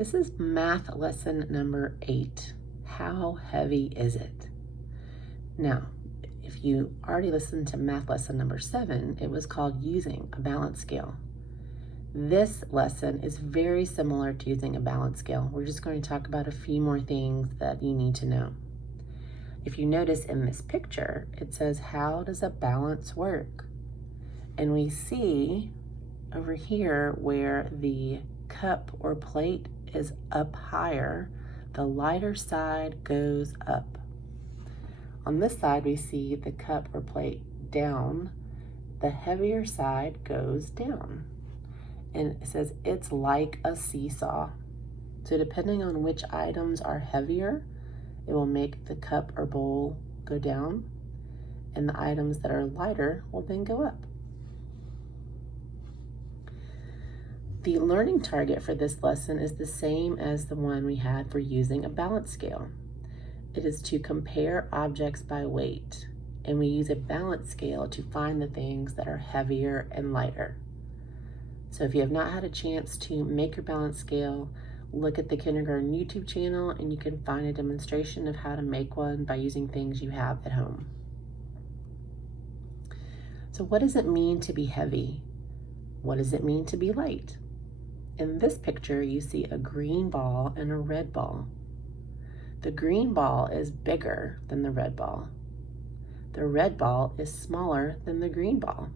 This is math lesson number 8. How heavy is it? Now, if you already listened to math lesson number 7, it was called using a balance scale. This lesson is very similar to using a balance scale. We're just going to talk about a few more things that you need to know. If you notice in this picture, it says, how does a balance work? And we see over here where the cup or plate is up higher, the lighter side goes up. On this side, we see the cup or plate down, the heavier side goes down. And it says it's like a seesaw. So depending on which items are heavier, it will make the cup or bowl go down, and the items that are lighter will then go up. The learning target for this lesson is the same as the one we had for using a balance scale. It is to compare objects by weight, and we use a balance scale to find the things that are heavier and lighter. So if you have not had a chance to make your balance scale, look at the kindergarten YouTube channel and you can find a demonstration of how to make one by using things you have at home. So what does it mean to be heavy? What does it mean to be light? In this picture, you see a green ball and a red ball. The green ball is bigger than the red ball. The red ball is smaller than the green ball.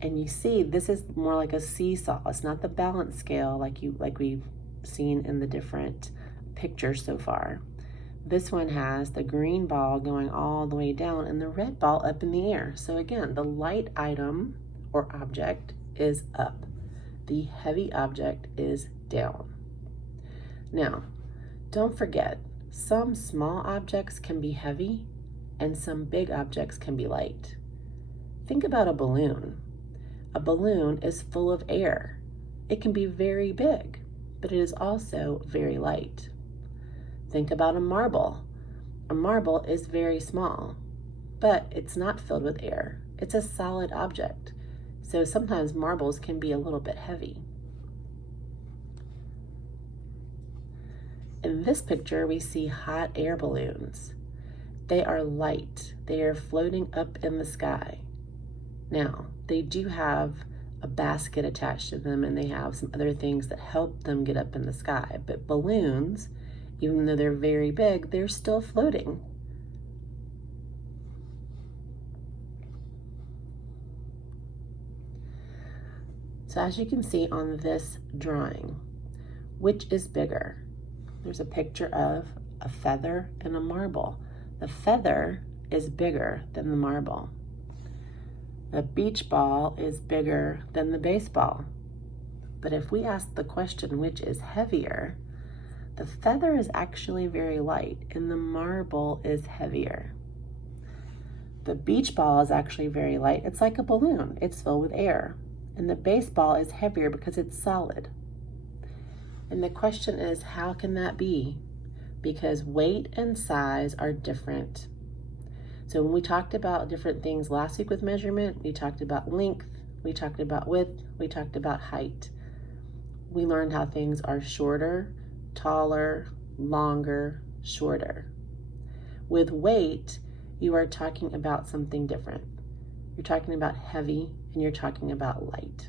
And you see, this is more like a seesaw. It's not the balance scale like we've seen in the different pictures so far. This one has the green ball going all the way down and the red ball up in the air. So again, the light item or object is up. The heavy object is down. Now, don't forget, some small objects can be heavy and some big objects can be light. Think about a balloon. A balloon is full of air. It can be very big, but it is also very light. Think about a marble. A marble is very small, but it's not filled with air. It's a solid object. So sometimes marbles can be a little bit heavy. In this picture, we see hot air balloons. They are light. They are floating up in the sky. Now, they do have a basket attached to them and they have some other things that help them get up in the sky. But balloons, even though they're very big, they're still floating. So as you can see on this drawing, which is bigger? There's a picture of a feather and a marble. The feather is bigger than the marble. The beach ball is bigger than the baseball. But if we ask the question, which is heavier, the feather is actually very light and the marble is heavier. The beach ball is actually very light. It's like a balloon. It's filled with air. And the baseball is heavier because it's solid. And the question is, how can that be? Because weight and size are different. So when we talked about different things last week with measurement, we talked about length, we talked about width, we talked about height. We learned how things are shorter, taller, longer, shorter. With weight, you are talking about something different. You're talking about heavy and you're talking about light.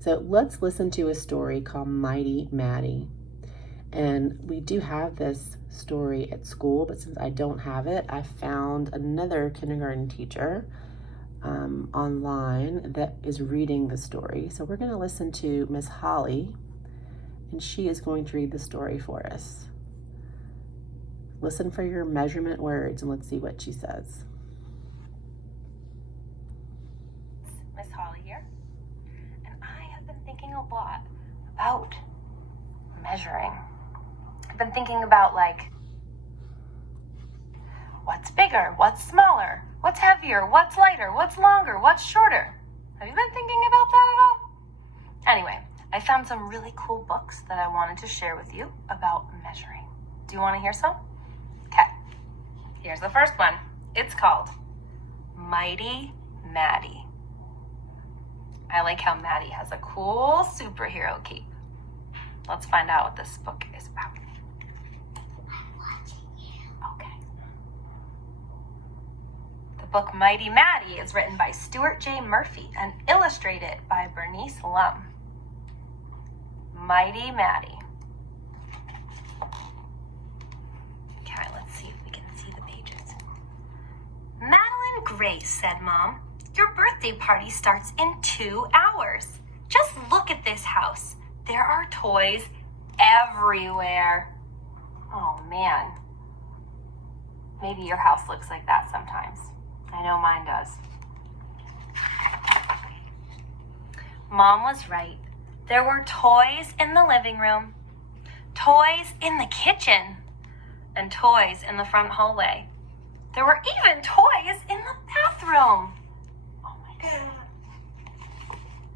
So let's listen to a story called Mighty Maddie. And we do have this story at school, but since I don't have it, I found another kindergarten teacher online that is reading the story. So we're gonna listen to Miss Holly, and she is going to read the story for us. Listen for your measurement words and let's see what she says. Miss Holly here, and I have been thinking a lot about measuring. I've been thinking about what's bigger, what's smaller, what's heavier, what's lighter, what's longer, what's shorter. Have you been thinking about that at all? Anyway, I found some really cool books that I wanted to share with you about measuring. Do you want to hear some? Okay, here's the first one. It's called Mighty Maddie. I like how Maddie has a cool superhero cape. Let's find out what this book is about. I'm watching you. Okay. The book Mighty Maddie is written by Stuart J. Murphy and illustrated by Bernice Lum. Mighty Maddie. Okay, let's see if we can see the pages. Madeline Grace, said Mom, your birthday party starts in 2 hours. Just look at this house. There are toys everywhere. Oh man. Maybe your house looks like that sometimes. I know mine does. Mom was right. There were toys in the living room, toys in the kitchen, and toys in the front hallway. There were even toys in the bathroom. Oh my God.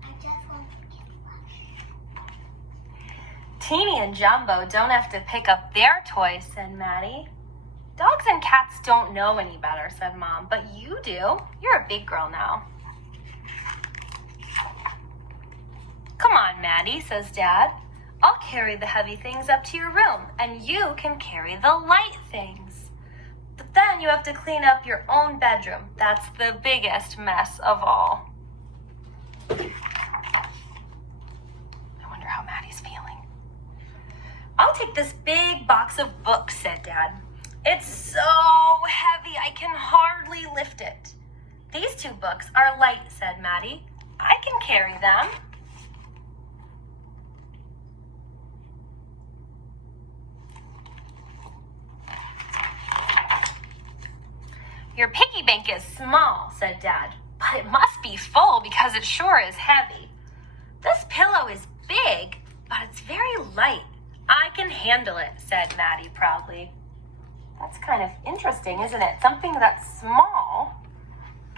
I just want to get one. Teeny and Jumbo don't have to pick up their toys, said Maddie. Dogs and cats don't know any better, said Mom, but you do. You're a big girl now. Come on, Maddie, says Dad. I'll carry the heavy things up to your room, and you can carry the light things. But then you have to clean up your own bedroom. That's the biggest mess of all. I wonder how Maddie's feeling. I'll take this big box of books, said Dad. It's so heavy, I can hardly lift it. These 2 books are light, said Maddie. I can carry them. Your piggy bank is small, said Dad, but it must be full because it sure is heavy. This pillow is big, but it's very light. I can handle it, said Maddie proudly. That's kind of interesting, isn't it? Something that's small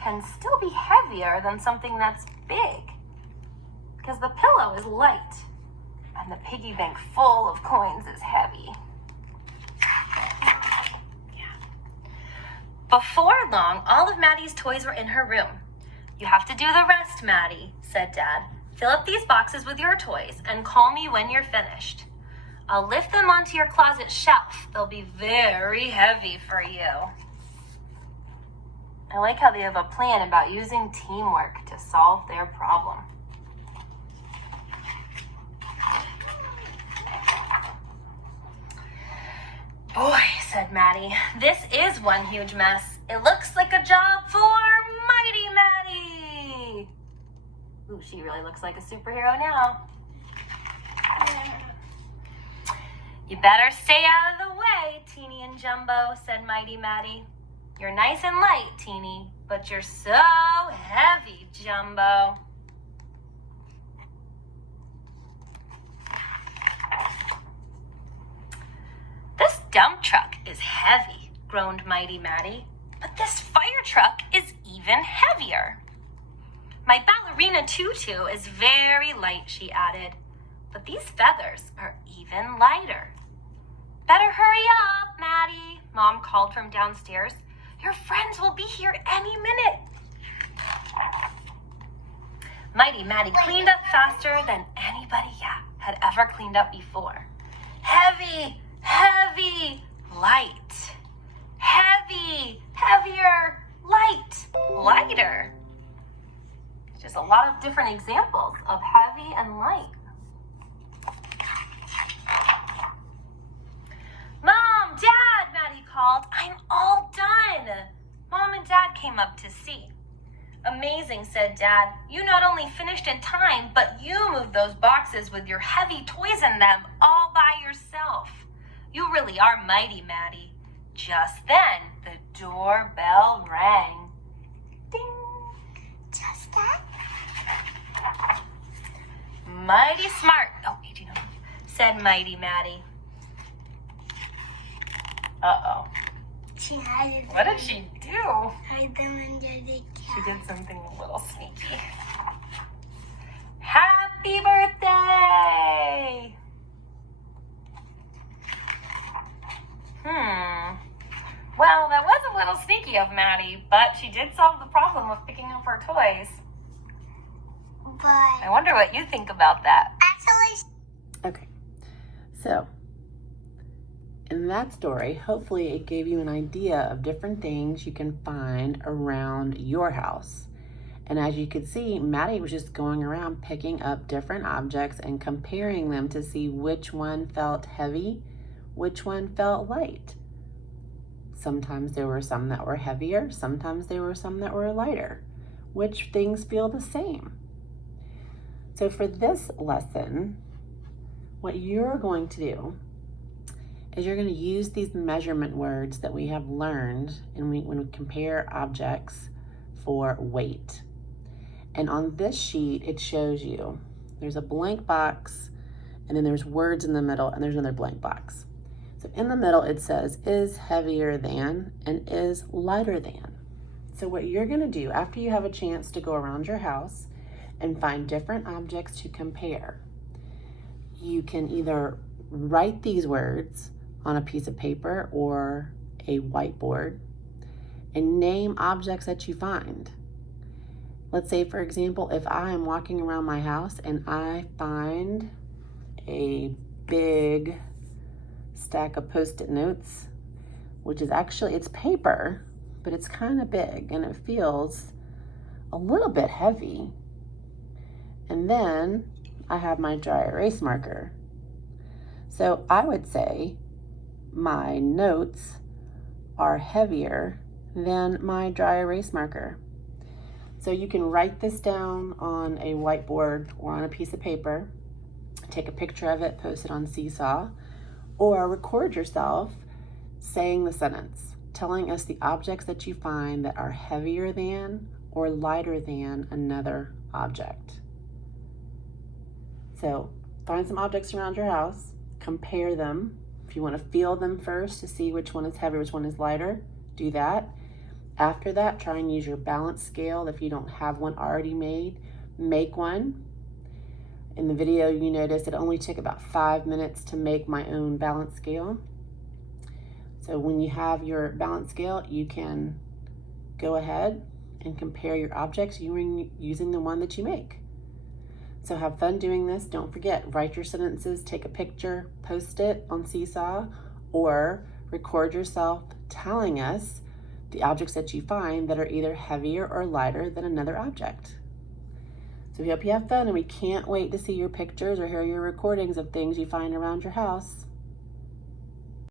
can still be heavier than something that's big. Because the pillow is light, and the piggy bank full of coins is heavy. Before long, all of Maddie's toys were in her room. You have to do the rest, Maddie, said Dad. Fill up these boxes with your toys and call me when you're finished. I'll lift them onto your closet shelf. They'll be very heavy for you. I like how they have a plan about using teamwork to solve their problem. Boy, said Maddie, this is one huge mess. It looks like a job for Mighty Maddie. Ooh, she really looks like a superhero now. You better stay out of the way, Teeny and Jumbo, said Mighty Maddie. You're nice and light, Teeny, but you're so heavy, Jumbo. This dump truck is heavy, groaned Mighty Maddie, but this fire truck is even heavier. My ballerina tutu is very light, she added, but these feathers are even lighter. Better hurry up, Maddie, Mom called from downstairs. Your friends will be here any minute. Mighty Maddie cleaned up faster than anybody yet had ever cleaned up before. Heavy, heavy, light. Heavy, heavier, light, lighter. Just a lot of different examples of heavy and light. Mom, Dad, Maddie called. I'm all done. Mom and Dad came up to see. Amazing, said Dad. You not only finished in time, but you moved those boxes with your heavy toys in them all by yourself. You really are mighty, Maddie. Just then, the doorbell rang. Ding! Just that? Mighty smart, said Mighty Maddie. Uh-oh. She hid What did she do? hide them under the She couch. did something a little sneaky. Happy birthday! Well, that was a little sneaky of Maddie, but she did solve the problem of picking up her toys. I but wonder what you think about that. actually, Okay, so in that story, hopefully it gave you an idea of different things you can find around your house. And as you could see, Maddie was just going around picking up different objects and comparing them to see which one felt heavy, which one felt light. Sometimes there were some that were heavier, sometimes there were some that were lighter. Which things feel the same? So for this lesson, what you're going to do is you're going to use these measurement words that we have learned when we compare objects for weight. And on this sheet, it shows you there's a blank box, and then there's words in the middle, and there's another blank box. So in the middle, it says is heavier than and is lighter than. So what you're going to do after you have a chance to go around your house and find different objects to compare, you can either write these words on a piece of paper or a whiteboard and name objects that you find. Let's say, for example, if I am walking around my house and I find a big stack of Post-it notes, which is actually, it's paper, but it's kind of big and it feels a little bit heavy. And then I have my dry erase marker. So I would say my notes are heavier than my dry erase marker. So you can write this down on a whiteboard or on a piece of paper, take a picture of it, post it on Seesaw, or record yourself saying the sentence, telling us the objects that you find that are heavier than or lighter than another object. So find some objects around your house, compare them. If you want to feel them first to see which one is heavier, which one is lighter, do that. After that, try and use your balance scale. If you don't have one already made, make one. In the video, you notice it only took about 5 minutes to make my own balance scale. So when you have your balance scale, you can go ahead and compare your objects using the one that you make. So have fun doing this. Don't forget, write your sentences, take a picture, post it on Seesaw, or record yourself telling us the objects that you find that are either heavier or lighter than another object. So we hope you have fun, and we can't wait to see your pictures or hear your recordings of things you find around your house.